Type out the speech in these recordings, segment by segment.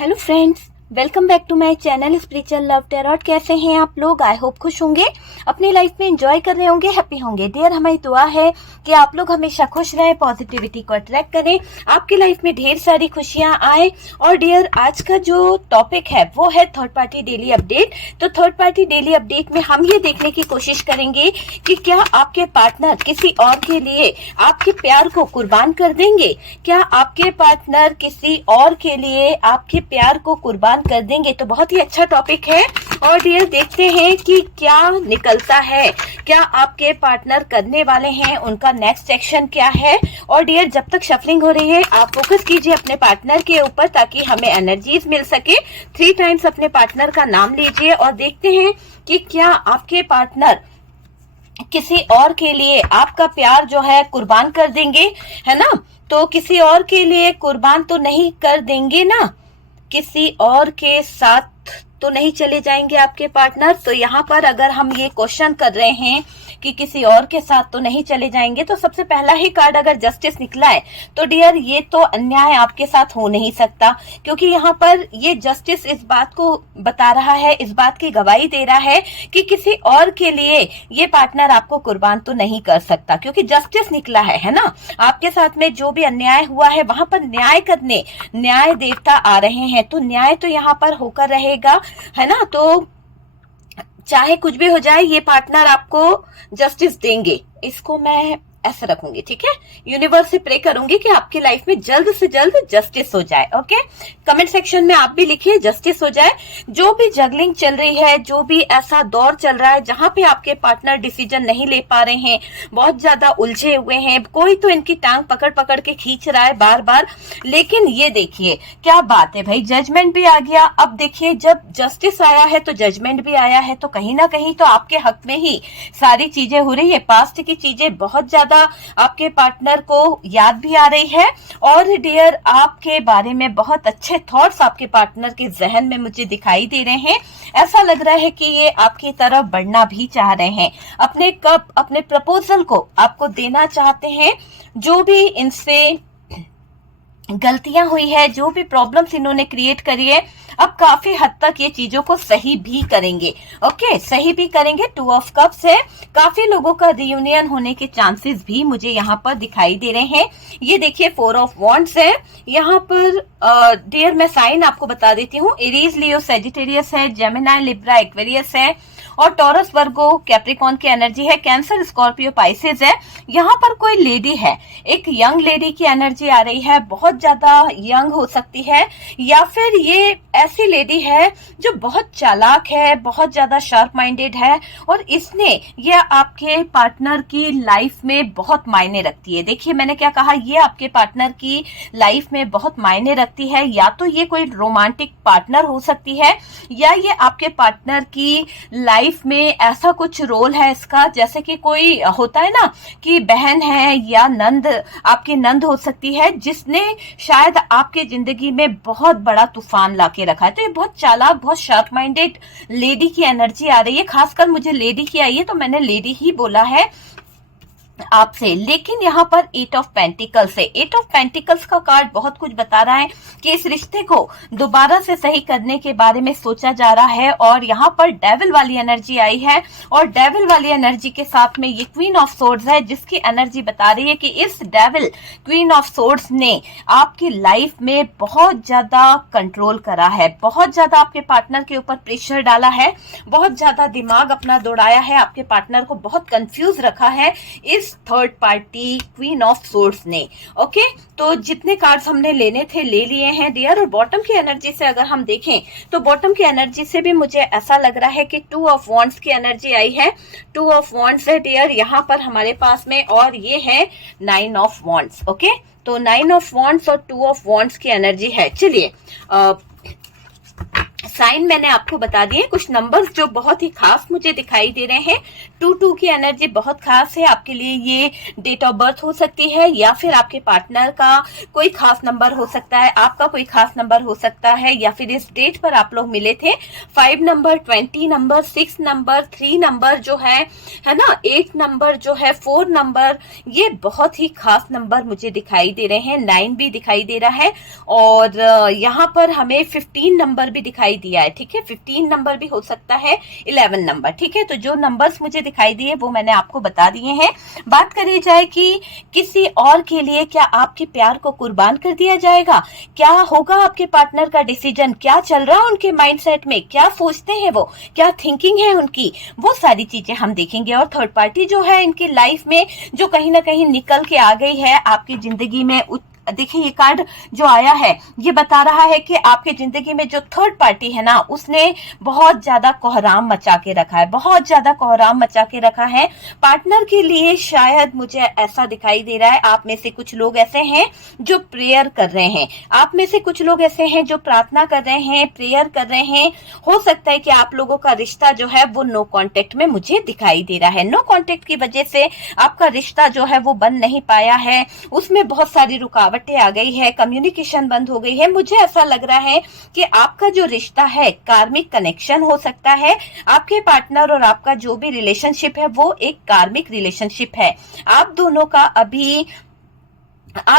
Hello friends, welcome back to my channel spiritual love tarot. कैसे हैं आप लोग? आई होप खुश होंगे, अपनी लाइफ में एंजॉय कर रहे होंगे, हैप्पी होंगे। डियर, हमारी दुआ है कि आप लोग हमेशा खुश रहें, पॉजिटिविटी को अट्रैक्ट करें, आपकी लाइफ में ढेर सारी खुशियां आए। और डियर, आज का जो टॉपिक है वो है थर्ड पार्टी डेली अपडेट। तो थर्ड पार्टी डेली अपडेट में हम ये देखने की कोशिश करेंगे कि क्या आपके पार्टनर किसी और के लिए आपके प्यार को कुर्बान कर देंगे। क्या आपके पार्टनर किसी और के लिए आपके प्यार को कुर्बान कर देंगे। तो बहुत ही अच्छा टॉपिक है। और डियर, देखते हैं कि क्या निकलता है, क्या आपके पार्टनर करने वाले हैं, उनका नेक्स्ट एक्शन क्या है। और डियर, जब तक शफलिंग हो रही है आप फोकस कीजिए अपने पार्टनर के ऊपर ताकि हमें एनर्जीज मिल सके। 3 टाइम्स अपने पार्टनर का नाम लीजिए और देखते हैं कि क्या आपके पार्टनर किसी और के लिए आपका प्यार जो है कुर्बान कर देंगे, है ना। तो किसी और के लिए कुर्बान तो नहीं कर देंगे ना, किसी और के साथ तो नहीं चले जाएंगे आपके पार्टनर। तो यहाँ पर अगर हम ये क्वेश्चन कर रहे हैं कि किसी और के साथ तो नहीं चले जाएंगे, तो सबसे पहला ही कार्ड अगर जस्टिस निकला है तो डियर ये तो अन्याय आपके साथ हो नहीं सकता, क्योंकि यहाँ पर ये जस्टिस इस बात को बता रहा है, इस बात की गवाही दे रहा है कि किसी और के लिए ये पार्टनर आपको कुर्बान तो नहीं कर सकता, क्योंकि जस्टिस निकला है ना। आपके साथ में जो भी अन्याय हुआ है वहां पर न्याय करने न्याय देवता आ रहे हैं, तो न्याय तो यहाँ पर होकर रहेगा, है ना। तो चाहे कुछ भी हो जाए ये पार्टनर आपको जस्टिस देंगे, इसको मैं ऐसे रखूंगी, ठीक है। यूनिवर्स से प्रे करूंगी कि आपकी लाइफ में जल्द से जल्द जस्टिस हो जाए। ओके, कमेंट सेक्शन में आप भी लिखिए जस्टिस हो जाए। जो भी जगलिंग चल रही है, जो भी ऐसा दौर चल रहा है जहां पे आपके पार्टनर डिसीजन नहीं ले पा रहे हैं, बहुत ज्यादा उलझे हुए हैं, कोई तो इनकी टांग पकड़ पकड़ के खींच रहा है बार बार। लेकिन ये देखिए क्या बात है भाई, जजमेंट भी आ गया। अब देखिए जब जस्टिस आया है तो जजमेंट भी आया है, तो कहीं ना कहीं तो आपके हक में ही सारी चीजें हो रही है। पास्ट की चीजें बहुत ज्यादा आपके पार्टनर को याद भी आ रही है। और डियर, आपके बारे में बहुत अच्छे थॉट्स आपके पार्टनर के जहन में मुझे दिखाई दे रहे हैं। ऐसा लग रहा है कि ये आपकी तरफ बढ़ना भी चाह रहे हैं, अपने प्रपोजल को आपको देना चाहते हैं। जो भी इनसे गलतियां हुई है, जो भी प्रॉब्लम्स इन्होंने क्रिएट करी है, अब काफी हद तक ये चीजों को सही भी करेंगे। ओके, सही भी करेंगे। 2 ऑफ कप्स है, काफी लोगों का रियूनियन होने के चांसेस भी मुझे यहाँ पर दिखाई दे रहे हैं। ये देखिए 4 ऑफ वॉन्ड्स है यहाँ पर। डियर, मैं साइन आपको बता देती हूँ, एरीज, लियो, सेजिटेरियस है, जेमिनाई, लिब्रा, एक्वेरियस है, और टॉरस, वर्गो, कैप्रिकॉन की एनर्जी है, कैंसर, स्कॉर्पियो, पाइसेस है। यहाँ पर कोई लेडी है, एक यंग लेडी की एनर्जी आ रही है, बहुत ज्यादा यंग हो सकती है, या फिर ये ऐसी लेडी है जो बहुत चालाक है, बहुत ज्यादा शार्प माइंडेड है, और इसने ये आपके पार्टनर की लाइफ में बहुत मायने रखती है। देखिए मैंने क्या कहा, ये आपके पार्टनर की लाइफ में बहुत मायने रखती है। या तो ये कोई रोमांटिक पार्टनर हो सकती है, या ये आपके पार्टनर की लाइफ में ऐसा कुछ रोल है इसका, जैसे कि कोई होता है ना कि बहन है या नंद, आपकी नंद हो सकती है, जिसने शायद आपके जिंदगी में बहुत बड़ा तूफान लाके रखा है। तो ये बहुत चालाक, बहुत शार्प माइंडेड लेडी की एनर्जी आ रही है। खासकर मुझे लेडी की आई है तो मैंने लेडी ही बोला है आपसे। लेकिन यहाँ पर 8 ऑफ पेंटिकल्स है। 8 ऑफ पेंटिकल्स का कार्ड बहुत कुछ बता रहा है कि इस रिश्ते को दोबारा से सही करने के बारे में सोचा जा रहा है। और यहाँ पर डेविल वाली एनर्जी आई है, और डेविल वाली एनर्जी के साथ में ये क्वीन ऑफ सोर्ड्स है, जिसकी एनर्जी बता रही है कि इस डेविल क्वीन ऑफ सोर्ड्स ने आपकी लाइफ में बहुत ज्यादा कंट्रोल करा है, बहुत ज्यादा आपके पार्टनर के ऊपर प्रेशर डाला है, बहुत ज्यादा दिमाग अपना दौड़ाया है, आपके पार्टनर को बहुत कंफ्यूज रखा है इस third party queen of swords ने। ओके, तो जितने कार्ड्स हमने लेने थे ले लिए हैं डियर। और बॉटम की एनर्जी से अगर हम देखें तो बॉटम की एनर्जी से भी मुझे ऐसा लग रहा है कि 2 ऑफ वॉन्ड्स की एनर्जी आई है। 2 ऑफ वॉन्ड्स है डियर यहाँ पर हमारे पास में, और ये है 9 ऑफ वॉन्ड्स। ओके, तो 9 ऑफ वॉन्ड्स और 2 ऑफ वॉन्ड्स की एनर्जी है। चलिए साइन मैंने आपको बता दिए। कुछ नंबर्स जो बहुत ही खास मुझे दिखाई दे रहे हैं। 2 की एनर्जी बहुत खास है आपके लिए। ये डेट ऑफ बर्थ हो सकती है या फिर आपके पार्टनर का कोई खास नंबर हो सकता है, आपका कोई खास नंबर हो सकता है, या फिर इस डेट पर आप लोग मिले थे। 5 नंबर, 20 नंबर, 6 नंबर, 3 नंबर जो है ना, 8 नंबर जो है, 4 नंबर, ये बहुत ही खास नंबर मुझे दिखाई दे रहे हैं। 9 भी दिखाई दे रहा है और यहाँ पर हमें 15 नंबर भी दिखाई दिया है। ठीक है, 15 नंबर भी हो सकता है, 11 नंबर। ठीक है, तो जो नंबर्स मुझे दिखाई दिए वो मैंने आपको बता दिए हैं। बात करी जाए कि किसी और के लिए क्या आपके प्यार को कुर्बान कर दिया जाएगा, क्या होगा आपके पार्टनर का डिसीजन, क्या चल रहा है उनके माइंडसेट में, क्या सोचते हैं वो, क्या थिंकिंग है उनकी, वो सारी चीजें हम देखेंगे। और थर्ड पार्टी जो है इनकी लाइफ में जो कहीं ना कहीं निकल के आ गई है आपकी जिंदगी में, देखिए ये कार्ड जो आया है ये बता रहा है कि आपकी जिंदगी में जो थर्ड पार्टी है ना, उसने बहुत ज्यादा कोहराम मचा के रखा है, बहुत ज्यादा कोहराम मचा के रखा है पार्टनर के लिए। शायद मुझे ऐसा दिखाई दे रहा है आप में से कुछ लोग ऐसे हैं जो प्रेयर कर रहे हैं, आप में से कुछ लोग ऐसे हैं जो प्रार्थना कर रहे हैं, प्रेयर कर रहे हैं। हो सकता है कि आप लोगों का रिश्ता जो है वो नो कांटेक्ट में मुझे दिखाई दे रहा है। नो कांटेक्ट की वजह से आपका रिश्ता जो है वो बन नहीं पाया है, उसमें बहुत सारी रुकावट आ गई है, कम्युनिकेशन बंद हो गई है। मुझे ऐसा लग रहा है कि आपका जो रिश्ता है कार्मिक कनेक्शन हो सकता है। आपके पार्टनर और आपका जो भी रिलेशनशिप है वो एक कार्मिक रिलेशनशिप है। आप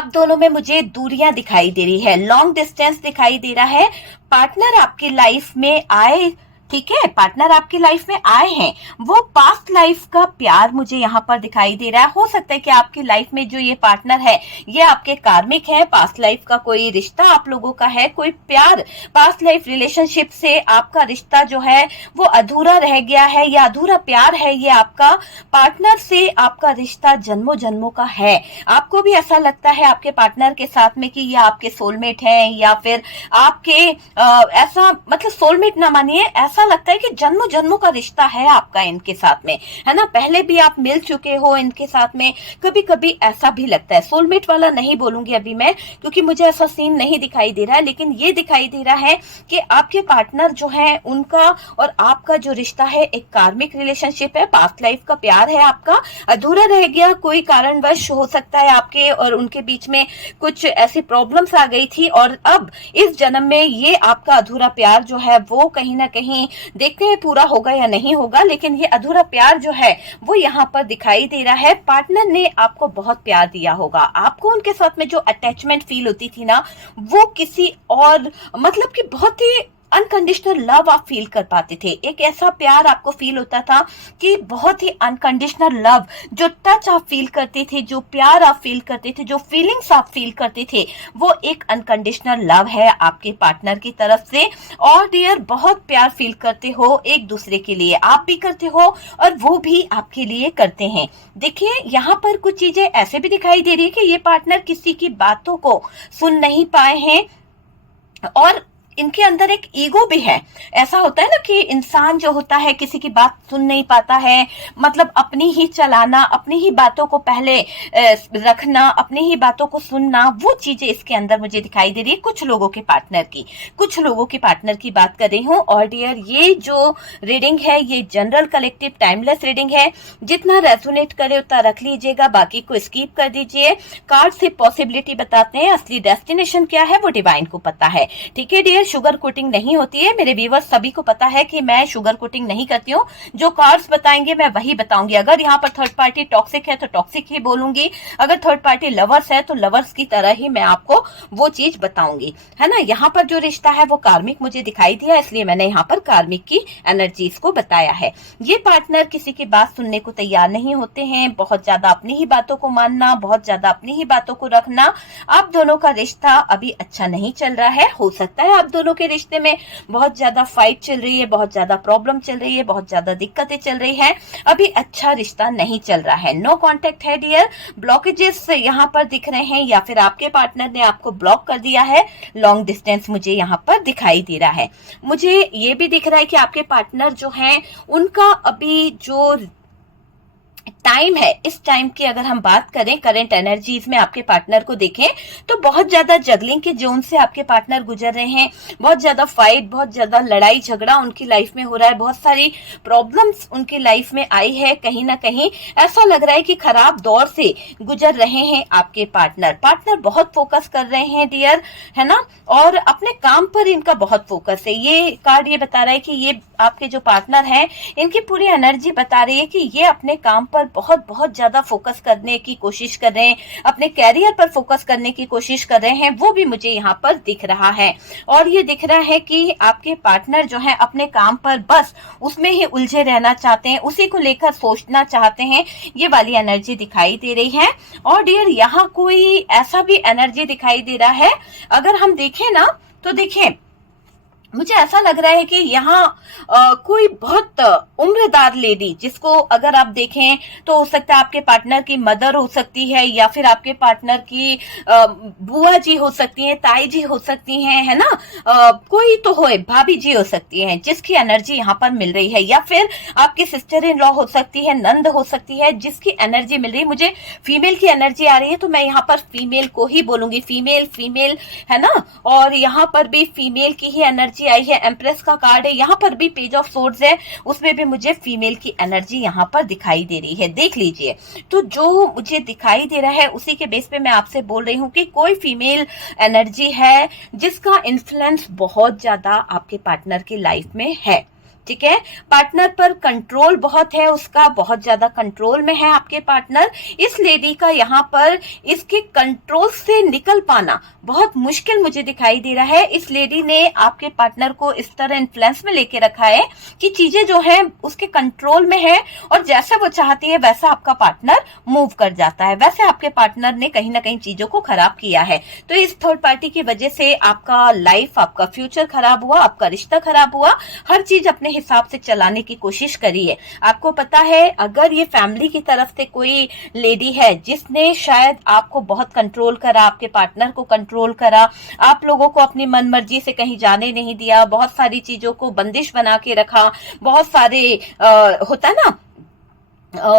दोनों में मुझे दूरियां दिखाई दे रही है, लॉन्ग डिस्टेंस दिखाई दे रहा है। पार्टनर आपकी लाइफ में आए, ठीक है, पार्टनर आपकी लाइफ में आए हैं, वो पास्ट लाइफ का प्यार मुझे यहाँ पर दिखाई दे रहा है। हो सकता है कि आपकी लाइफ में जो ये पार्टनर है ये आपके कार्मिक है, पास्ट लाइफ का कोई रिश्ता आप लोगों का है, कोई प्यार, पास्ट लाइफ रिलेशनशिप से आपका रिश्ता जो है वो अधूरा रह गया है या अधूरा प्यार है। ये आपका पार्टनर से आपका रिश्ता जन्मों जन्मों का है। आपको भी ऐसा लगता है आपके पार्टनर के साथ में कि ये आपके सोलमेट हैं या फिर आपके ऐसा, मतलब सोलमेट ना मानिए, ऐसा लगता है कि जन्मों जन्मों का रिश्ता है आपका इनके साथ में, है ना। पहले भी आप मिल चुके हो इनके साथ में, कभी कभी ऐसा भी लगता है। सोलमेट वाला नहीं बोलूंगी अभी मैं, क्योंकि मुझे ऐसा सीन नहीं दिखाई दे रहा है, लेकिन ये दिखाई दे रहा है कि आपके पार्टनर जो है उनका और आपका जो रिश्ता है एक कार्मिक रिलेशनशिप है। पास्ट लाइफ का प्यार है आपका, अधूरा रह गया, कोई कारणवश हो सकता है आपके और उनके बीच में कुछ ऐसी प्रॉब्लम्स आ गई थी और अब इस जन्म में ये आपका अधूरा प्यार जो है वो कहीं ना कहीं देखते हैं पूरा होगा या नहीं होगा, लेकिन ये अधूरा प्यार जो है वो यहाँ पर दिखाई दे रहा है। पार्टनर ने आपको बहुत प्यार दिया होगा, आपको उनके साथ में जो अटैचमेंट फील होती थी ना, वो किसी और, मतलब कि बहुत ही अनकंडीशनल लव आप फील कर पाते थे। एक ऐसा प्यार आपको फील होता था कि बहुत ही अनकंडीशनल लव, जो टच आप फील करते थे, जो प्यार आप फील करते थे, जो फीलिंग्स आप फील करते थे, वो एक अनकंडीशनल लव है आपके पार्टनर की तरफ से। और डियर, बहुत प्यार फील करते हो एक दूसरे के लिए, आप भी करते हो और वो भी आपके लिए करते हैं। देखिए यहाँ पर कुछ चीजें ऐसे भी दिखाई दे रही है कि ये पार्टनर किसी की बातों को सुन नहीं पाए हैं और इनके अंदर एक ईगो भी है। ऐसा होता है ना कि इंसान जो होता है किसी की बात सुन नहीं पाता है, मतलब अपनी ही चलाना, अपनी ही बातों को पहले रखना, अपनी ही बातों को सुनना, वो चीजें इसके अंदर मुझे दिखाई दे रही है कुछ लोगों के पार्टनर की, कुछ लोगों के पार्टनर की बात कर रही हूँ। और डियर, ये जो रीडिंग है ये जनरल कलेक्टिव टाइमलेस रीडिंग है, जितना रेजोनेट करे उतना रख लीजिएगा, बाकी को स्किप कर दीजिए। कार्ड से पॉसिबिलिटी बताते हैं, असली डेस्टिनेशन क्या है वो डिवाइन को पता है। ठीक है डियर, शुगर कोटिंग नहीं होती है, मेरे व्यूअर्स सभी को पता है कि मैं शुगर कोटिंग नहीं करती हूँ। जो कार्ड्स बताएंगे मैं वही बताऊंगी। अगर यहाँ पर थर्ड पार्टी टॉक्सिक है तो टॉक्सिक ही बोलूंगी, अगर थर्ड पार्टी लवर्स है तो लवर्स की तरह ही मैं आपको वो चीज बताऊंगी, है ना। यहाँ पर जो रिश्ता है वो कार्मिक मुझे दिखाई दिया, इसलिए मैंने यहाँ पर कार्मिक की एनर्जीज को बताया है। ये पार्टनर किसी की बात सुनने को तैयार नहीं होते हैं, बहुत ज्यादा अपनी ही बातों को मानना, बहुत ज्यादा अपनी ही बातों को रखना। आप दोनों का रिश्ता अभी अच्छा नहीं चल रहा है। हो सकता है आप दोनों के रिश्ते में बहुत ज्यादा फाइट चल रही है, बहुत ज्यादा प्रॉब्लम चल रही है, बहुत ज्यादा दिक्कतें चल रही है, अभी अच्छा रिश्ता नहीं चल रहा है। नो कांटेक्ट है डियर, ब्लॉकेजेस यहाँ पर दिख रहे हैं या फिर आपके पार्टनर ने आपको ब्लॉक कर दिया है। लॉन्ग डिस्टेंस मुझे यहाँ पर दिखाई दे रहा है। मुझे ये भी दिख रहा है कि आपके पार्टनर जो हैं उनका अभी जो टाइम है, इस टाइम की अगर हम बात करें करंट एनर्जीज में आपके पार्टनर को देखें तो बहुत ज्यादा जगलिंग के जोन से आपके पार्टनर गुजर रहे हैं। बहुत ज्यादा फाइट, बहुत ज्यादा लड़ाई झगड़ा उनकी लाइफ में हो रहा है। बहुत सारी प्रॉब्लम्स उनकी लाइफ में आई है। कहीं ना कहीं ऐसा लग रहा है कि खराब दौर से गुजर रहे हैं आपके पार्टनर बहुत फोकस कर रहे हैं डियर, है ना, और अपने काम पर इनका बहुत फोकस है। ये कार्ड ये बता रहा है कि ये आपके जो पार्टनर हैं इनकी पूरी एनर्जी बता रही है कि ये अपने काम पर बहुत बहुत ज्यादा फोकस करने की कोशिश कर रहे हैं, अपने कैरियर पर फोकस करने की कोशिश कर रहे हैं। वो भी मुझे यहाँ पर दिख रहा है। और ये दिख रहा है कि आपके पार्टनर जो है अपने काम पर बस उसमें ही उलझे रहना चाहते हैं, उसी को लेकर सोचना चाहते हैं। ये वाली एनर्जी दिखाई दे रही है। और डियर यहाँ कोई ऐसा भी एनर्जी दिखाई दे रहा है, अगर हम देखें ना तो देखें मुझे ऐसा लग रहा है कि यहाँ कोई बहुत उम्रदार लेडी, जिसको अगर आप देखें तो हो सकता है आपके पार्टनर की मदर हो सकती है, या फिर आपके पार्टनर की बुआ जी हो सकती हैं, ताई जी हो सकती हैं, है ना, कोई तो हो, भाभी जी हो सकती हैं, जिसकी एनर्जी यहाँ पर मिल रही है, या फिर आपकी सिस्टर इन लॉ हो सकती है, नंद हो सकती है, जिसकी एनर्जी मिल रही है। मुझे फीमेल की एनर्जी आ रही है तो मैं यहाँ पर फीमेल को ही बोलूंगी, फीमेल है ना। और यहाँ पर भी फीमेल की ही एनर्जी आई है। एम्प्रेस का कार्ड है, यहाँ पर भी पेज ऑफ सोर्ड्स है, उसमें भी मुझे फीमेल की एनर्जी यहाँ पर दिखाई दे रही है। देख लीजिए, तो जो मुझे दिखाई दे रहा है उसी के बेस पे मैं आपसे बोल रही हूँ कि कोई फीमेल एनर्जी है जिसका इन्फ्लुएंस बहुत ज्यादा आपके पार्टनर की लाइफ में है। ठीक है, पार्टनर पर कंट्रोल बहुत है, उसका बहुत ज्यादा कंट्रोल में है आपके पार्टनर। इस लेडी का यहाँ पर इसके कंट्रोल से निकल पाना बहुत मुश्किल मुझे दिखाई दे रहा है। इस लेडी ने आपके पार्टनर को इस तरह इन्फ्लुएंस में लेके रखा है कि चीजें जो है उसके कंट्रोल में है, और जैसा वो चाहती है वैसा आपका पार्टनर मूव कर जाता है। वैसे आपके पार्टनर ने कहीं ना कहीं चीजों को खराब किया है। तो इस थर्ड पार्टी की वजह से आपका लाइफ, आपका फ्यूचर खराब हुआ, आपका रिश्ता खराब हुआ, हर चीज अपने हिसाब से चलाने की कोशिश करी है। आपको पता है, अगर ये फैमिली की तरफ से कोई लेडी है जिसने शायद आपको बहुत कंट्रोल करा, आपके पार्टनर को कंट्रोल करा, आप लोगों को अपनी मन मर्जी से कहीं जाने नहीं दिया, बहुत सारी चीजों को बंदिश बना के रखा, बहुत सारे होता है ना,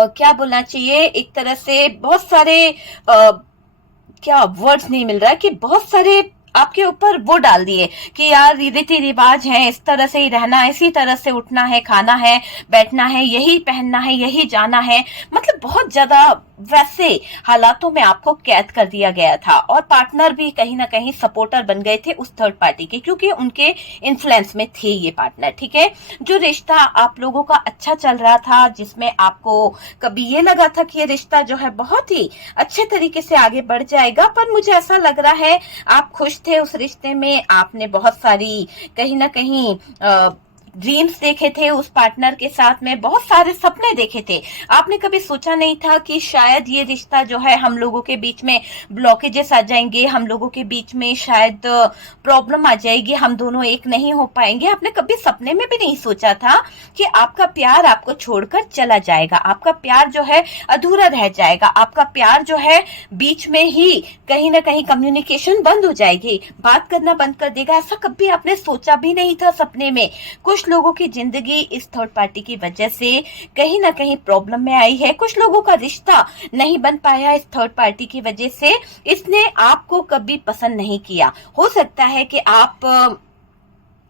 क्या बोलना चाहिए, एक तरह से बहुत सारे क्या वर्ड्स नहीं मिल रहा है, कि बहुत सारे आपके ऊपर वो डाल दिए कि यार रीति रिवाज है, इस तरह से ही रहना है, इसी तरह से उठना है, खाना है, बैठना है, यही पहनना है, यही जाना है। मतलब बहुत ज्यादा वैसे हालातों में आपको कैद कर दिया गया था। और पार्टनर भी कहीं ना कहीं सपोर्टर बन गए थे उस थर्ड पार्टी के, क्योंकि उनके इन्फ्लुएंस में थे ये पार्टनर। ठीक है, जो रिश्ता आप लोगों का अच्छा चल रहा था, जिसमें आपको कभी ये लगा था कि ये रिश्ता जो है बहुत ही अच्छे तरीके से आगे बढ़ जाएगा, पर मुझे ऐसा लग रहा है आप खुश थे उस रिश्ते में। आपने बहुत सारी कहीं ना कहीं ड्रीम्स देखे थे उस पार्टनर के साथ में, बहुत सारे सपने देखे थे। आपने कभी सोचा नहीं था कि शायद ये रिश्ता जो है हम लोगों के बीच में ब्लॉकेजेस आ जाएंगे, हम लोगों के बीच में शायद प्रॉब्लम आ जाएगी, हम दोनों एक नहीं हो पाएंगे। आपने कभी सपने में भी नहीं सोचा था कि आपका प्यार आपको छोड़कर चला जाएगा, आपका प्यार जो है अधूरा रह जाएगा, आपका प्यार जो है बीच में ही कहीं ना कहीं कम्युनिकेशन बंद हो जाएगी, बात करना बंद कर देगा। ऐसा कभी आपने सोचा भी नहीं था सपने में। कुछ लोगों की जिंदगी इस थर्ड पार्टी की वजह से कहीं ना कहीं प्रॉब्लम में आई है। कुछ लोगों का रिश्ता नहीं बन पाया इस थर्ड पार्टी की वजह से। इसने आपको कभी पसंद नहीं किया। हो सकता है कि आप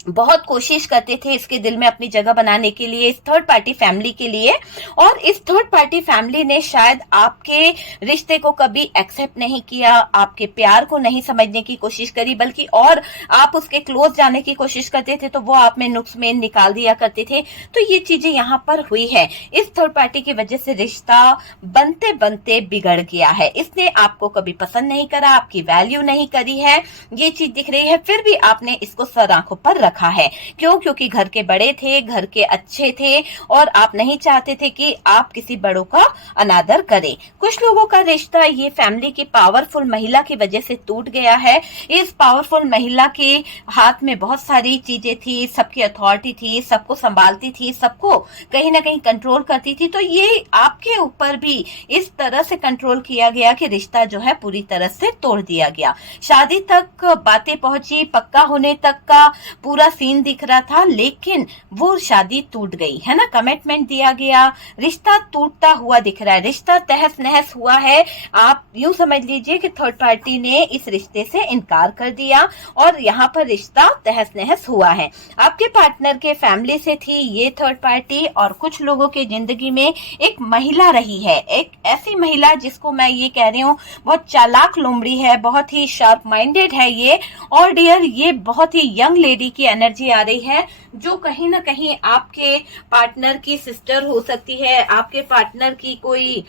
बहुत कोशिश करते थे इसके दिल में अपनी जगह बनाने के लिए, इस थर्ड पार्टी फैमिली के लिए, और इस थर्ड पार्टी फैमिली ने शायद आपके रिश्ते को कभी एक्सेप्ट नहीं किया, आपके प्यार को नहीं समझने की कोशिश करी, बल्कि और आप उसके क्लोज जाने की कोशिश करते थे तो वो आप में नुक्स में निकाल दिया करते थे। तो ये चीजें यहाँ पर हुई है। इस थर्ड पार्टी की वजह से रिश्ता बनते बनते बिगड़ गया है। इसने आपको कभी पसंद नहीं करा, आपकी वैल्यू नहीं करी है, ये चीज दिख रही है। फिर भी आपने इसको सर आंखों पर रखा है। क्यों? क्योंकि घर के बड़े थे, घर के अच्छे थे, और आप नहीं चाहते थे कि आप किसी बड़ों का अनादर करें। कुछ लोगों का रिश्ता ये फैमिली की पावरफुल महिला की वजह से टूट गया है। इस पावरफुल महिला के हाथ में बहुत सारी चीजें थी, सबकी अथॉरिटी थी, सबको संभालती थी, सबको कहीं ना कहीं कंट्रोल करती थी। तो ये आपके ऊपर भी इस तरह से कंट्रोल किया गया कि रिश्ता जो है पूरी तरह से तोड़ दिया गया। शादी तक बातें पहुंची, पक्का होने तक का पूरा पूरा सीन दिख रहा था, लेकिन वो शादी टूट गई है ना, कमिटमेंट दिया गया, रिश्ता टूटता हुआ दिख रहा है, रिश्ता तहस नहस हुआ है। आप यूं समझ लीजिए कि थर्ड पार्टी ने इस रिश्ते से इनकार कर दिया और यहाँ पर रिश्ता तहस नहस हुआ है। आपके पार्टनर के फैमिली से थी ये थर्ड पार्टी, और कुछ लोगों के जिंदगी में एक महिला रही है, एक ऐसी महिला जिसको मैं ये कह रही हूँ बहुत चालाक लोमड़ी है, बहुत ही शार्प माइंडेड है ये। और डियर, ये बहुत ही यंग लेडी की एनर्जी आ रही है, जो कहीं ना कहीं आपके पार्टनर की सिस्टर हो सकती है, आपके पार्टनर की कोई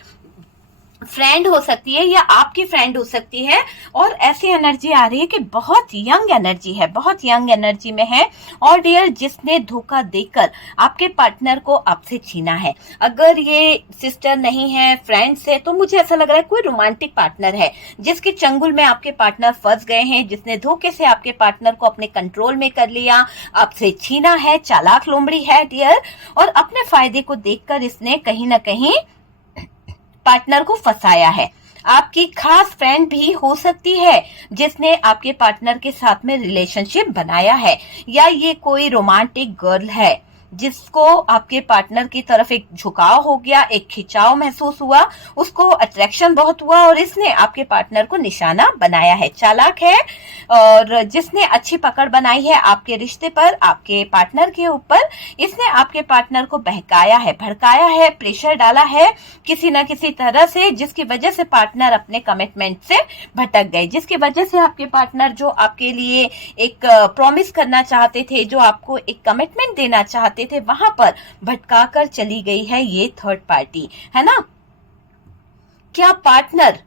फ्रेंड हो सकती है, या आपकी फ्रेंड हो सकती है। और ऐसी एनर्जी आ रही है कि बहुत यंग एनर्जी है, बहुत यंग एनर्जी में है। और डियर, जिसने धोखा देकर आपके पार्टनर को आपसे छीना है, अगर ये सिस्टर नहीं है, फ्रेंड्स है, तो मुझे ऐसा लग रहा है कोई रोमांटिक पार्टनर है जिसके चंगुल में आपके पार्टनर फंस गए हैं, जिसने धोखे से आपके पार्टनर को अपने कंट्रोल में कर लिया, आपसे छीना है, चालाक लोमड़ी है डियर। और अपने फायदे को देखकर इसने कहीं ना कहीं पार्टनर को फंसाया है। आपकी खास फ्रेंड भी हो सकती है जिसने आपके पार्टनर के साथ में रिलेशनशिप बनाया है, या ये कोई रोमांटिक गर्ल है जिसको आपके पार्टनर की तरफ एक झुकाव हो गया, एक खिंचाव महसूस हुआ, उसको अट्रैक्शन बहुत हुआ और इसने आपके पार्टनर को निशाना बनाया है। चालाक है और जिसने अच्छी पकड़ बनाई है आपके रिश्ते पर, आपके पार्टनर के ऊपर। इसने आपके पार्टनर को बहकाया है, भड़काया है, प्रेशर डाला है किसी न किसी तरह से, जिसकी वजह से पार्टनर अपने कमिटमेंट से भटक गए, जिसकी वजह से आपके पार्टनर जो आपके लिए एक प्रॉमिस करना चाहते थे, जो आपको एक कमिटमेंट देना चाहते थे, वहां पर भटका कर चली गई है ये थर्ड पार्टी, है ना। क्या पार्टनर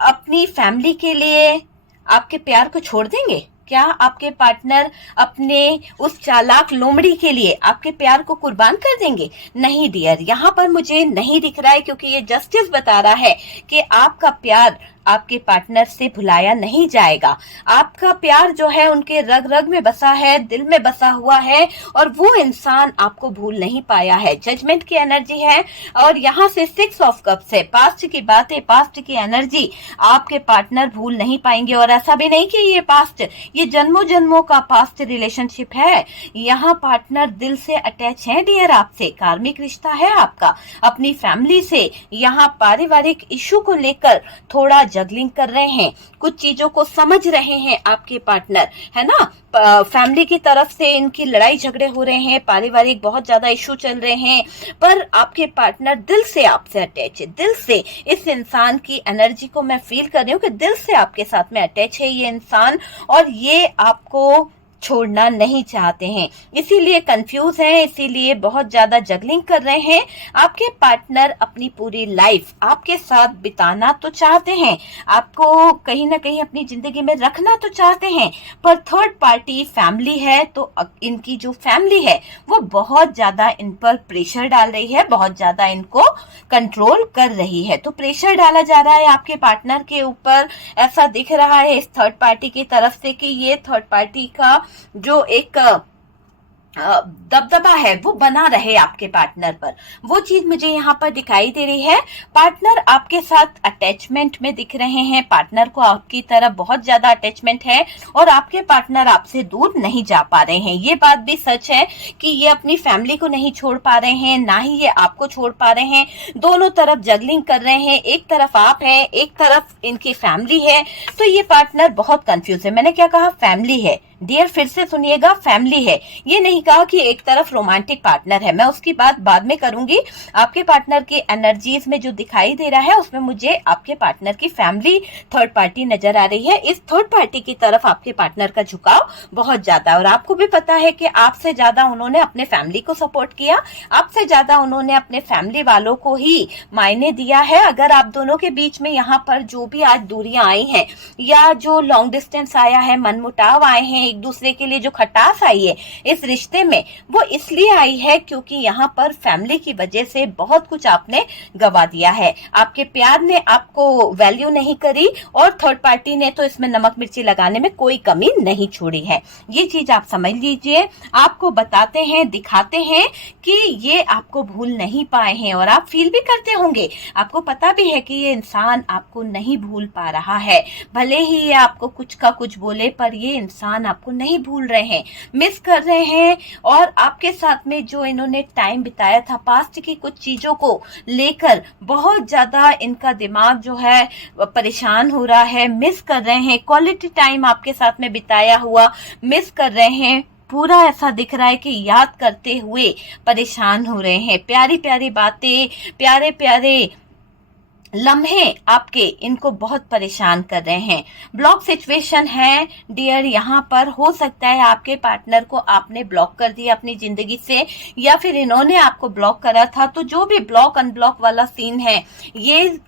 अपनी फैमिली के लिए आपके प्यार को छोड़ देंगे? क्या आपके पार्टनर अपने उस चालाक लोमड़ी के लिए आपके प्यार को कुर्बान कर देंगे? नहीं डियर, यहाँ पर मुझे नहीं दिख रहा है, क्योंकि ये जस्टिस बता रहा है कि आपका प्यार आपके पार्टनर से भुलाया नहीं जाएगा। आपका प्यार जो है उनके रग रग में बसा है, दिल में बसा हुआ है, और वो इंसान आपको भूल नहीं पाया है। जजमेंट की एनर्जी है, और यहाँ से 6 ऑफ कप्स है, पास्ट की बातें, पास्ट की एनर्जी आपके पार्टनर भूल नहीं पाएंगे। और ऐसा भी नहीं कि ये पास्ट, ये जन्मों जन्मों का पास्ट रिलेशनशिप है। यहाँ पार्टनर दिल से अटैच है डियर आपसे, कार्मिक रिश्ता है आपका अपनी फैमिली से। यहाँ पारिवारिक इशू को लेकर थोड़ा जगलिंग कर रहे हैं, कुछ चीजों को समझ रहे हैं आपके पार्टनर, है ना। फैमिली की तरफ से इनकी लड़ाई झगड़े हो रहे हैं, पारिवारिक बहुत ज्यादा इशू चल रहे हैं, पर आपके पार्टनर दिल से आपसे अटैच है, दिल से। इस इंसान की एनर्जी को मैं फील कर रही हूँ कि दिल से आपके साथ में अटैच है ये इंसान, और ये आपको छोड़ना नहीं चाहते हैं, इसीलिए कंफ्यूज हैं, इसीलिए बहुत ज्यादा जगलिंग कर रहे हैं। आपके पार्टनर अपनी पूरी लाइफ आपके साथ बिताना तो चाहते हैं, आपको कहीं ना कहीं अपनी जिंदगी में रखना तो चाहते हैं, पर थर्ड पार्टी फैमिली है, तो इनकी जो फैमिली है वो बहुत ज्यादा इन पर प्रेशर डाल रही है, बहुत ज्यादा इनको कंट्रोल कर रही है। तो प्रेशर डाला जा रहा है आपके पार्टनर के ऊपर, ऐसा दिख रहा है इस थर्ड पार्टी की तरफ से कि ये थर्ड पार्टी का जो एक दबदबा है वो बना रहे आपके पार्टनर पर, वो चीज मुझे यहाँ पर दिखाई दे रही है। पार्टनर आपके साथ अटैचमेंट में दिख रहे हैं, पार्टनर को आपकी तरफ बहुत ज्यादा अटैचमेंट है, और आपके पार्टनर आपसे दूर नहीं जा पा रहे हैं। ये बात भी सच है कि ये अपनी फैमिली को नहीं छोड़ पा रहे हैं, ना ही ये आपको छोड़ पा रहे हैं, दोनों तरफ जगलिंग कर रहे हैं, एक तरफ आप हैं, एक तरफ इनकी फैमिली है। तो ये पार्टनर बहुत कंफ्यूज है। मैंने क्या कहा? फैमिली है डियर, फिर से सुनिएगा, फैमिली है। ये नहीं कहा कि एक तरफ रोमांटिक पार्टनर है, मैं उसकी बात बाद में करूंगी। आपके पार्टनर की एनर्जीज में जो दिखाई दे रहा है उसमें मुझे आपके पार्टनर की फैमिली थर्ड पार्टी नजर आ रही है। इस थर्ड पार्टी की तरफ आपके पार्टनर का झुकाव बहुत ज्यादा, और आपको भी पता है कि आपसे ज्यादा उन्होंने अपने फैमिली को सपोर्ट किया, आपसे ज्यादा उन्होंने अपने फैमिली वालों को ही मायने दिया है। अगर आप दोनों के बीच में यहाँ पर जो भी आज दूरियां आई हैं, या जो लॉन्ग डिस्टेंस आया है, मनमुटाव आए हैं, एक दूसरे के लिए जो खटास आई है इस रिश्ते में, वो इसलिए आई है क्योंकि यहाँ पर फैमिली की वजह से बहुत कुछ आपने गवा दिया है। आपके प्यार ने आपको वैल्यू नहीं करी, और थर्ड पार्टी ने तो इसमें नमक मिर्ची लगाने में कोई कमी नहीं छोड़ी है। ये चीज आप समझ लीजिए। आपको बताते हैं, दिखाते हैं कि ये आपको भूल नहीं पाए हैं, और आप फील भी करते होंगे, आपको पता भी है कि ये इंसान आपको नहीं भूल पा रहा है। भले ही ये आपको कुछ का कुछ बोले, पर ये इंसान आपको आपको नहीं भूल रहे हैं, मिस कर रहे हैं। और आपके साथ में जो इन्होंने टाइम बिताया था, पास्ट की कुछ चीजों को लेकर बहुत ज्यादा इनका दिमाग जो है परेशान हो रहा है, मिस कर रहे हैं। क्वालिटी टाइम आपके साथ में बिताया हुआ मिस कर रहे हैं। पूरा ऐसा दिख रहा है कि याद करते हुए परेशान हो रहे हैं। प्यारी प्यारी बातें, प्यारे प्यारे लम्हे आपके इनको बहुत परेशान कर रहे हैं। ब्लॉक सिचुएशन है डियर, यहाँ पर हो सकता है आपके पार्टनर को आपने ब्लॉक कर दिया अपनी जिंदगी से, या फिर इन्होंने आपको ब्लॉक करा था। तो जो भी ब्लॉक अनब्लॉक वाला सीन है ये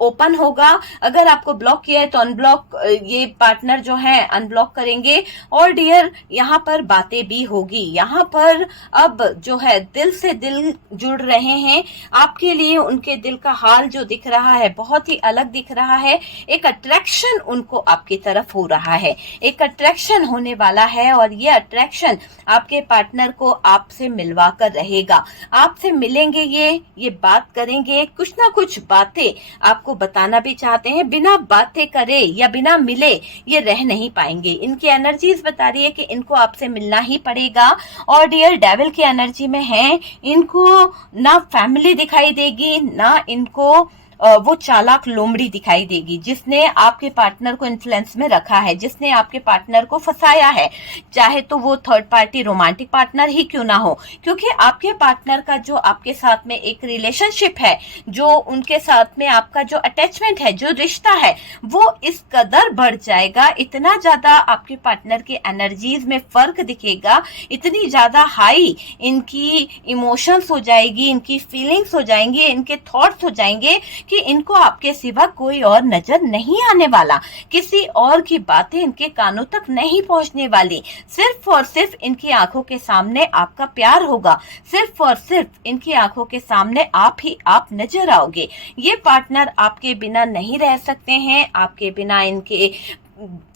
ओपन होगा। अगर आपको ब्लॉक किया है तो अनब्लॉक, ये पार्टनर जो है अनब्लॉक करेंगे। और डियर यहाँ पर बातें भी होगी, यहाँ पर अब जो है दिल से दिल जुड़ रहे हैं आपके लिए। उनके दिल का हाल जो दिख रहा है बहुत ही अलग दिख रहा है। एक अट्रैक्शन उनको आपकी तरफ हो रहा है, एक अट्रैक्शन होने वाला है। और ये अट्रैक्शन आपके पार्टनर को आपसे मिलवा कर रहेगा। आपसे मिलेंगे, ये बात करेंगे, कुछ ना कुछ बातें आपको बताना भी चाहते हैं। बिना बातें करे या बिना मिले ये रह नहीं पाएंगे। इनकी एनर्जीज बता रही है कि इनको आपसे मिलना ही पड़ेगा। और डियर डेविल की एनर्जी में है, इनको ना फैमिली दिखाई देगी, ना इनको वो चालाक लोमड़ी दिखाई देगी जिसने आपके पार्टनर को इन्फ्लुएंस में रखा है, जिसने आपके पार्टनर को फंसाया है, चाहे तो वो थर्ड पार्टी रोमांटिक पार्टनर ही क्यों ना हो। क्योंकि आपके पार्टनर का जो आपके साथ में एक रिलेशनशिप है, जो उनके साथ में आपका जो अटैचमेंट है, जो रिश्ता है, वो इस कदर बढ़ जाएगा, इतना ज्यादा आपके पार्टनर की एनर्जीज में फर्क दिखेगा, इतनी ज्यादा हाई इनकी इमोशंस हो जाएगी, इनकी फीलिंग्स हो जाएंगी, इनके थॉट्स हो जाएंगे कि इनको आपके सिवा कोई और नजर नहीं आने वाला, किसी और की बातें इनके कानों तक नहीं पहुंचने वाली। सिर्फ और सिर्फ इनकी आंखों के सामने आपका प्यार होगा, सिर्फ और सिर्फ इनकी आंखों के सामने आप ही आप नजर आओगे। ये पार्टनर आपके बिना नहीं रह सकते हैं, आपके बिना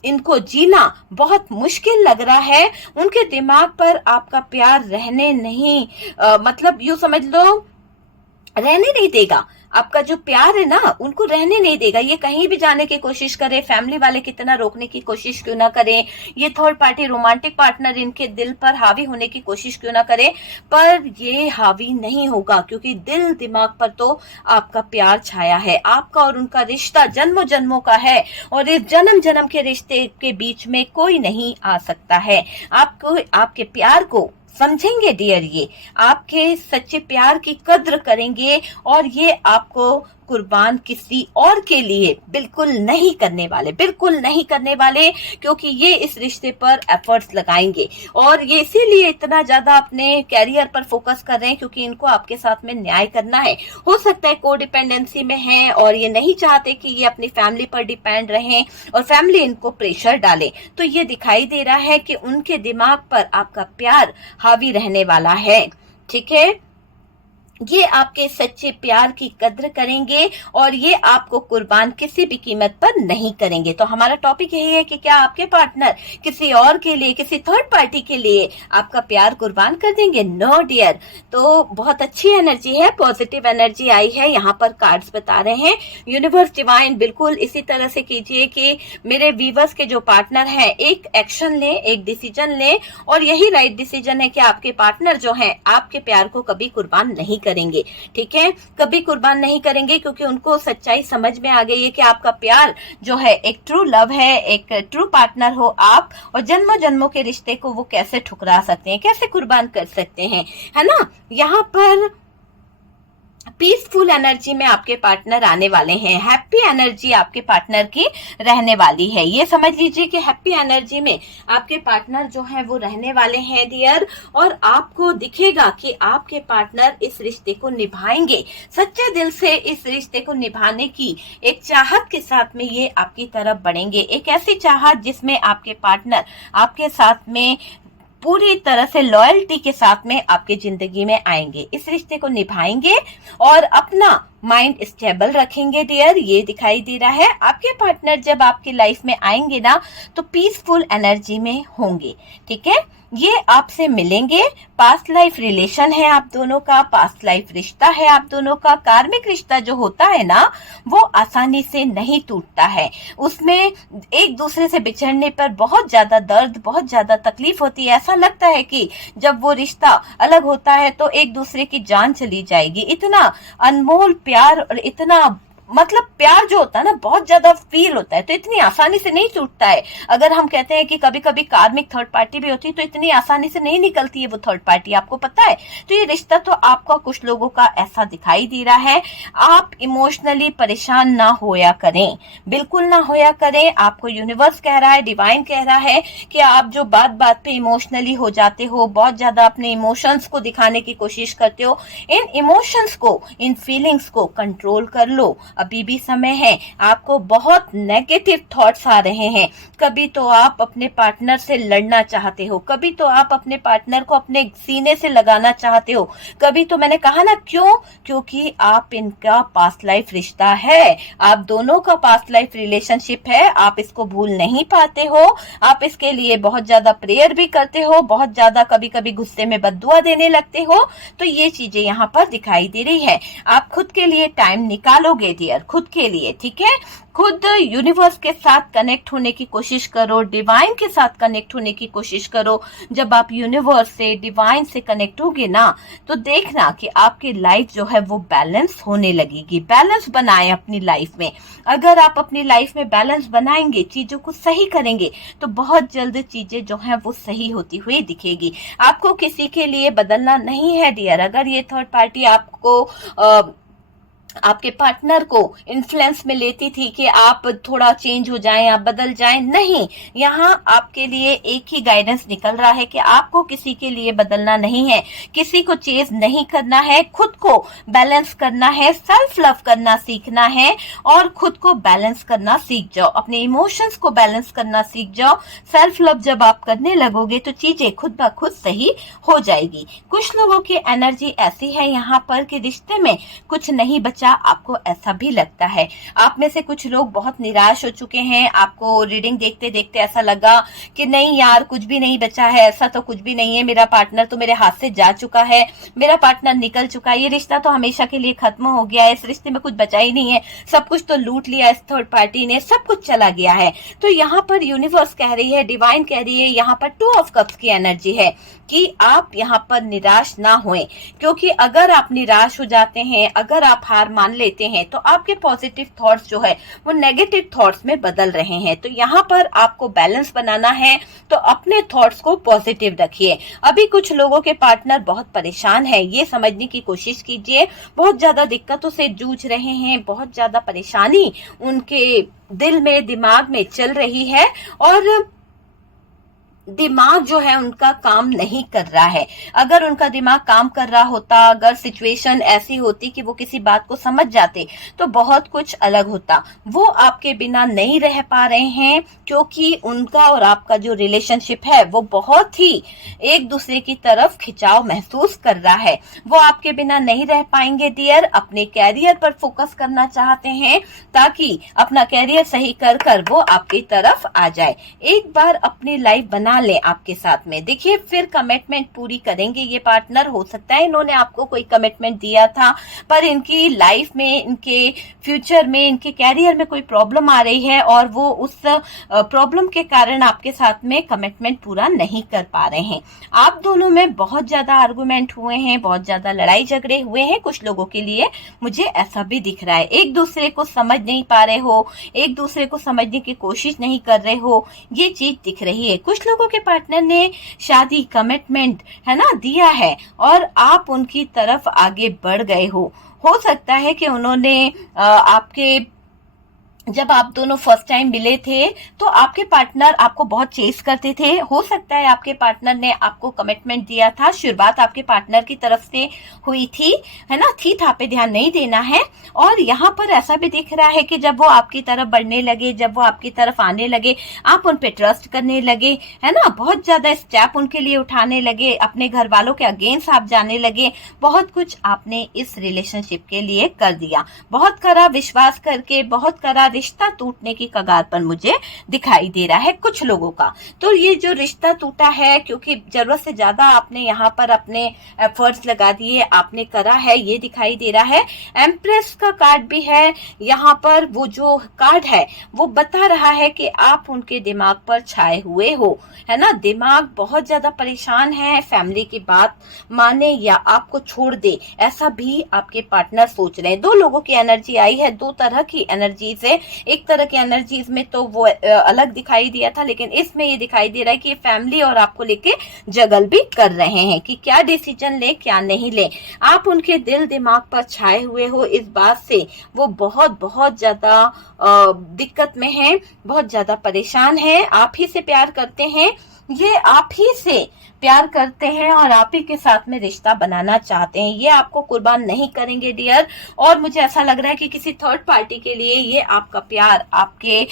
इनको जीना बहुत मुश्किल लग रहा है। उनके दिमाग पर आपका प्यार रहने नहीं, मतलब यूं समझ लो रहने नहीं देगा। आपका जो प्यार है ना उनको रहने नहीं देगा। ये कहीं भी जाने की कोशिश करे, फैमिली वाले कितना रोकने की कोशिश क्यों ना करें, ये थर्ड पार्टी रोमांटिक पार्टनर इनके दिल पर हावी होने की कोशिश क्यों ना करे, पर ये हावी नहीं होगा। क्योंकि दिल दिमाग पर तो आपका प्यार छाया है। आपका और उनका रिश्ता जन्मों जन्मों का है और इस जन्म जन्म के रिश्ते के बीच में कोई नहीं आ सकता है। आपको आपके प्यार को समझेंगे डियर, ये आपके सच्चे प्यार की कद्र करेंगे और ये आपको कुर्बान किसी और के लिए बिल्कुल नहीं करने वाले, बिल्कुल नहीं करने वाले। क्योंकि ये इस रिश्ते पर एफर्ट्स लगाएंगे और ये इसीलिए इतना ज्यादा अपने कैरियर पर फोकस कर रहे हैं क्योंकि इनको आपके साथ में न्याय करना है। हो सकता है कोडिपेंडेंसी में है और ये नहीं चाहते कि ये अपनी फैमिली पर डिपेंड रहें और फैमिली इनको प्रेशर डाले। तो ये दिखाई दे रहा है कि उनके दिमाग पर आपका प्यार हावी रहने वाला है। ठीक है, ये आपके सच्चे प्यार की कद्र करेंगे और ये आपको कुर्बान किसी भी कीमत पर नहीं करेंगे। तो हमारा टॉपिक यही है कि क्या आपके पार्टनर किसी और के लिए, किसी थर्ड पार्टी के लिए आपका प्यार कुर्बान कर देंगे? No dear. तो बहुत अच्छी एनर्जी है, पॉजिटिव एनर्जी आई है। यहाँ पर कार्ड्स बता रहे हैं यूनिवर्स डिवाइन बिल्कुल इसी तरह से कीजिए कि मेरे व्यूअर्स के जो पार्टनर हैं एक एक्शन लें, एक डिसीजन लें और यही राइट डिसीजन है कि आपके पार्टनर जो है आपके प्यार को कभी कुर्बान नहीं करेंगे। ठीक है, कभी कुर्बान नहीं करेंगे क्योंकि उनको सच्चाई समझ में आ गई है कि आपका प्यार जो है एक ट्रू लव है, एक ट्रू पार्टनर हो आप, और जन्मों जन्मों के रिश्ते को वो कैसे ठुकरा सकते हैं, कैसे कुर्बान कर सकते हैं, है ना। यहाँ पर पीसफुल एनर्जी में आपके पार्टनर आने वाले हैं, हैप्पी एनर्जी आपके पार्टनर की रहने वाली है। ये समझ लीजिए कि हैप्पी एनर्जी में आपके पार्टनर जो है वो रहने वाले हैं डियर, और आपको दिखेगा कि आपके पार्टनर इस रिश्ते को निभाएंगे, सच्चे दिल से इस रिश्ते को निभाने की एक चाहत के साथ में ये आपकी तरफ बढ़ेंगे। एक ऐसी चाहत जिसमें आपके पार्टनर आपके साथ में पूरी तरह से लॉयल्टी के साथ में आपके जिंदगी में आएंगे, इस रिश्ते को निभाएंगे और अपना माइंड स्टेबल रखेंगे डियर। ये दिखाई दे रहा है आपके पार्टनर जब आपकी लाइफ में आएंगे ना तो पीसफुल एनर्जी में होंगे। ठीक है, ये आपसे मिलेंगे। पास्ट लाइफ रिलेशन है आप दोनों का, पास्ट लाइफ रिश्ता है आप दोनों का। कार्मिक रिश्ता जो होता है ना, वो आसानी से नहीं टूटता है। उसमें एक दूसरे से बिछड़ने पर बहुत ज्यादा दर्द, बहुत ज्यादा तकलीफ होती है। ऐसा लगता है कि जब वो रिश्ता अलग होता है तो एक दूसरे की जान चली जाएगी। इतना अनमोल प्यार और इतना मतलब प्यार जो होता है ना, बहुत ज्यादा फील होता है, तो इतनी आसानी से नहीं टूटता है। अगर हम कहते हैं कि कभी कभी कार्मिक थर्ड पार्टी भी होती है, तो इतनी आसानी से नहीं निकलती है वो थर्ड पार्टी, आपको पता है। तो ये रिश्ता तो आपका कुछ लोगों का ऐसा दिखाई दे रहा है। आप इमोशनली परेशान ना होया करें, बिल्कुल ना होया करें। आपको यूनिवर्स कह रहा है, डिवाइन कह रहा है कि आप जो बात बात पे इमोशनली हो जाते हो, बहुत ज्यादा अपने इमोशंस को दिखाने की कोशिश करते हो, इन इमोशंस को, इन फीलिंग्स को कंट्रोल कर लो। अभी भी समय है। आपको बहुत नेगेटिव थॉट्स आ रहे हैं। कभी तो आप अपने पार्टनर से लड़ना चाहते हो, कभी तो आप अपने पार्टनर को अपने सीने से लगाना चाहते हो, कभी तो मैंने कहा ना क्यों, क्योंकि आप इनका पास्ट लाइफ रिश्ता है, आप दोनों का पास्ट लाइफ रिलेशनशिप है। आप इसको भूल नहीं पाते हो। आप इसके लिए बहुत ज्यादा प्रेयर भी करते हो, बहुत ज्यादा कभी कभी गुस्से में बद्दुआ देने लगते हो। तो ये चीजें यहाँ पर दिखाई दे रही है। आप खुद के लिए टाइम निकालोगे डियर, खुद के लिए, ठीक है। खुद यूनिवर्स के साथ कनेक्ट होने की कोशिश करो, डिवाइन के साथ कनेक्ट होने की कोशिश करो। जब आप यूनिवर्स से, डिवाइन से कनेक्ट होगे ना, तो देखना कि आपकी लाइफ जो है वो बैलेंस होने लगेगी। बैलेंस बनाएं अपनी लाइफ में। अगर आप अपनी लाइफ में बैलेंस बनाएंगे, चीजों को सही करेंगे, तो बहुत जल्द चीजें जो है वो सही होती हुई दिखेगी। आपको किसी के लिए बदलना नहीं है डियर। अगर ये थर्ड पार्टी आपको आपके पार्टनर को इन्फ्लुएंस में लेती थी कि आप थोड़ा चेंज हो जाएं, आप बदल जाएं, नहीं, यहाँ आपके लिए एक ही गाइडेंस निकल रहा है कि आपको किसी के लिए बदलना नहीं है, किसी को चेंज नहीं करना है, खुद को बैलेंस करना है, सेल्फ लव करना सीखना है और खुद को बैलेंस करना सीख जाओ, अपने इमोशंस को बैलेंस करना सीख जाओ। सेल्फ लव जब आप करने लगोगे तो चीजें खुद ब खुद सही हो जाएगी। कुछ लोगों की एनर्जी ऐसी है यहाँ पर कि रिश्ते में कुछ नहीं बचा, आपको ऐसा भी लगता है। आप में से कुछ लोग बहुत निराश हो चुके हैं। आपको रीडिंग देखते देखते ऐसा लगा कि नहीं यार, कुछ भी नहीं बचा है, ऐसा तो कुछ भी नहीं है, मेरा पार्टनर तो मेरे हाथ से जा चुका है, मेरा पार्टनर निकल चुका है, ये रिश्ता तो हमेशा के लिए खत्म हो गया है, इस रिश्ते में कुछ बचा ही नहीं है, सब कुछ तो लूट लिया इस थर्ड पार्टी ने, सब कुछ चला गया है। तो यहाँ पर यूनिवर्स कह रही है, डिवाइन कह रही है, यहाँ पर 2 ऑफ कप्स की एनर्जी है कि आप यहाँ पर निराश ना होएं, क्योंकि अगर आप निराश हो जाते हैं, अगर आप हार मान लेते हैं, तो आपके पॉजिटिव थॉट्स जो है वो नेगेटिव थॉट्स में बदल रहे हैं। तो यहाँ पर आपको बैलेंस बनाना है, तो अपने थॉट्स को पॉजिटिव रखिए। अभी कुछ लोगों के पार्टनर बहुत परेशान है, ये समझने की कोशिश कीजिए, बहुत ज्यादा दिक्कतों से जूझ रहे हैं, बहुत ज्यादा परेशानी उनके दिल में, दिमाग में चल रही है और दिमाग जो है उनका काम नहीं कर रहा है। अगर उनका दिमाग काम कर रहा होता, अगर सिचुएशन ऐसी होती कि वो किसी बात को समझ जाते, तो बहुत कुछ अलग होता। वो आपके बिना नहीं रह पा रहे हैं क्योंकि उनका और आपका जो रिलेशनशिप है वो बहुत ही एक दूसरे की तरफ खिंचाव महसूस कर रहा है। वो आपके बिना नहीं रह पाएंगे डियर। अपने कैरियर पर फोकस करना चाहते हैं ताकि अपना कैरियर सही कर कर वो आपकी तरफ आ जाए। एक बार अपनी लाइफ बना ले आपके साथ में, देखिए फिर कमिटमेंट पूरी करेंगे ये पार्टनर। हो सकता है इन्होंने आपको कोई कमिटमेंट दिया था, पर इनकी लाइफ में, इनके फ्यूचर में, इनके कैरियर में कोई प्रॉब्लम आ रही है और वो उस प्रॉब्लम के कारण आपके साथ में कमिटमेंट पूरा नहीं कर पा रहे हैं। आप दोनों में बहुत ज्यादा आर्गुमेंट हुए हैं, बहुत ज्यादा लड़ाई झगड़े हुए हैं। कुछ लोगों के लिए मुझे ऐसा भी दिख रहा है, एक दूसरे को समझ नहीं पा रहे हो, एक दूसरे को समझने की कोशिश नहीं कर रहे हो, ये चीज दिख रही है। कुछ लोगों के पार्टनर ने शादी, कमिटमेंट है ना दिया है और आप उनकी तरफ आगे बढ़ गए हो सकता है कि उन्होंने आपके, जब आप दोनों फर्स्ट टाइम मिले थे तो आपके पार्टनर आपको बहुत चेस करते थे। हो सकता है आपके पार्टनर ने आपको कमिटमेंट दिया था, शुरुआत आपके पार्टनर की तरफ से हुई थी, है ना, थी था पे ध्यान नहीं देना है। और यहाँ पर ऐसा भी दिख रहा है कि जब वो आपकी तरफ बढ़ने लगे, जब वो आपकी तरफ आने लगे, आप उन पे ट्रस्ट करने लगे, है ना, बहुत ज्यादा स्टेप उनके लिए उठाने लगे, अपने घर वालों के अगेंस्ट आप जाने लगे, बहुत कुछ आपने इस रिलेशनशिप के लिए कर दिया, बहुत कड़ा विश्वास करके, बहुत कड़ा रिश्ता टूटने की कगार पर मुझे दिखाई दे रहा है कुछ लोगों का। तो ये जो रिश्ता टूटा है, क्योंकि जरूरत से ज्यादा आपने यहाँ पर अपने एफर्ट्स लगा दिए, आपने करा है, ये दिखाई दे रहा है। एम्प्रेस का कार्ड भी है यहाँ पर। वो जो कार्ड है वो बता रहा है कि आप उनके दिमाग पर छाए हुए हो, है ना। दिमाग बहुत ज्यादा परेशान है, फैमिली की बात माने या आपको छोड़ दे, ऐसा भी आपके पार्टनर सोच रहे हैं। दो लोगों की एनर्जी आई है, दो तरह की एनर्जीज है। एक तरह की एनर्जीज में तो वो अलग दिखाई दिया था, लेकिन इसमें ये दिखाई दे रहा है कि फैमिली और आपको लेके जगल भी कर रहे हैं कि क्या डिसीजन ले क्या नहीं ले। आप उनके दिल दिमाग पर छाए हुए हो, इस बात से वो बहुत बहुत ज्यादा दिक्कत में है, बहुत ज्यादा परेशान है। आप ही से प्यार करते हैं, ये आप ही से प्यार करते हैं और आप ही के साथ में रिश्ता बनाना चाहते हैं। ये आपको कुर्बान नहीं करेंगे डियर। और मुझे ऐसा लग रहा है कि किसी थर्ड पार्टी के लिए ये आपका प्यार, आपके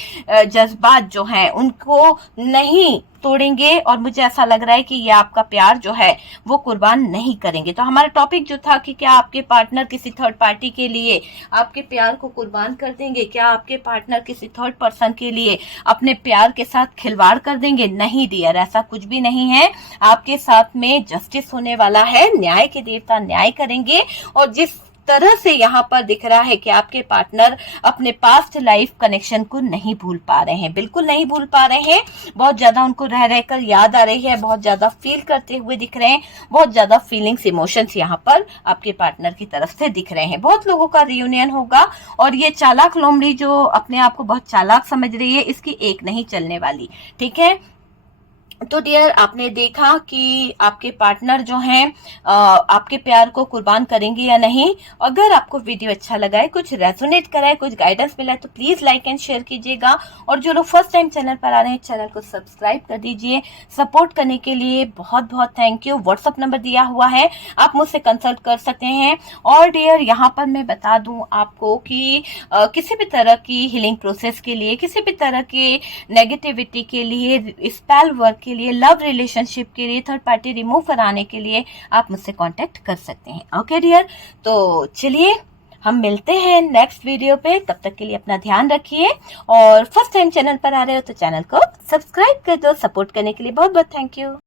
जज्बात जो हैं उनको नहीं तोड़ेंगे। और मुझे ऐसा लग रहा है कि ये आपका प्यार जो है वो कुर्बान नहीं करेंगे। तो हमारा टॉपिक जो था कि क्या आपके पार्टनर किसी थर्ड पार्टी के लिए आपके प्यार को कुर्बान कर देंगे, क्या आपके पार्टनर किसी थर्ड पर्सन के लिए अपने प्यार के साथ खिलवाड़ कर देंगे। नहीं डियर, ऐसा कुछ भी नहीं है। आपके साथ में जस्टिस होने वाला है, न्याय के देवता न्याय करेंगे। और जिस तरह से यहाँ पर दिख रहा है कि आपके पार्टनर अपने पास्ट लाइफ कनेक्शन को नहीं भूल पा रहे हैं, बिल्कुल नहीं भूल पा रहे हैं। बहुत ज्यादा उनको रह रहकर याद आ रही है, बहुत ज्यादा फील करते हुए दिख रहे हैं, बहुत ज्यादा फीलिंग्स इमोशंस यहाँ पर आपके पार्टनर की तरफ से दिख रहे हैं। बहुत लोगों का रियूनियन होगा। और ये चालाक लोमड़ी जो अपने आप को बहुत चालाक समझ रही है, इसकी एक नहीं चलने वाली, ठीक है। तो डियर, आपने देखा कि आपके पार्टनर जो हैं आपके प्यार को कुर्बान करेंगे या नहीं। अगर आपको वीडियो अच्छा लगा है, कुछ रेजोनेट करा है, कुछ गाइडेंस मिला है, तो प्लीज लाइक एंड शेयर कीजिएगा। और जो लोग फर्स्ट टाइम चैनल पर आ रहे हैं, चैनल को सब्सक्राइब कर दीजिए। सपोर्ट करने के लिए बहुत बहुत थैंक यू। व्हाट्सअप नंबर दिया हुआ है, आप मुझसे कंसल्ट कर सकते हैं। और डियर, यहाँ पर मैं बता दूं आपको कि किसी भी तरह की हीलिंग प्रोसेस के लिए, किसी भी तरह के नेगेटिविटी के लिए, स्पेल वर्क के लिए, लव रिलेशनशिप के लिए, थर्ड पार्टी रिमूव कराने के लिए आप मुझसे कांटेक्ट कर सकते हैं। ओके डियर, तो चलिए हम मिलते हैं नेक्स्ट वीडियो पे। तब तक के लिए अपना ध्यान रखिए। और फर्स्ट टाइम चैनल पर आ रहे हो तो चैनल को सब्सक्राइब कर दो। सपोर्ट करने के लिए बहुत बहुत थैंक यू।